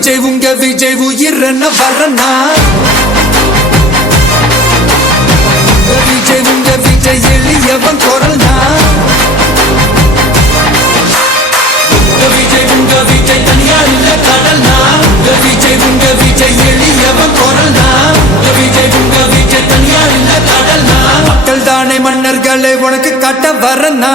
விஜய் உங்க விஜய் உயிரன வரனா விஜய் உங்க விஜய் எளியவன் குரல்னா விஜய் உங்க விஜய் தனியா இல்ல கடல்னா விஜய் உங்க விஜய் எளியவன் குரல்னா விஜய் உங்க விஜய் தனியா இல்ல கடல்னா மக்கள் தானே மன்னர்களை உனக்கு கட்ட வரனா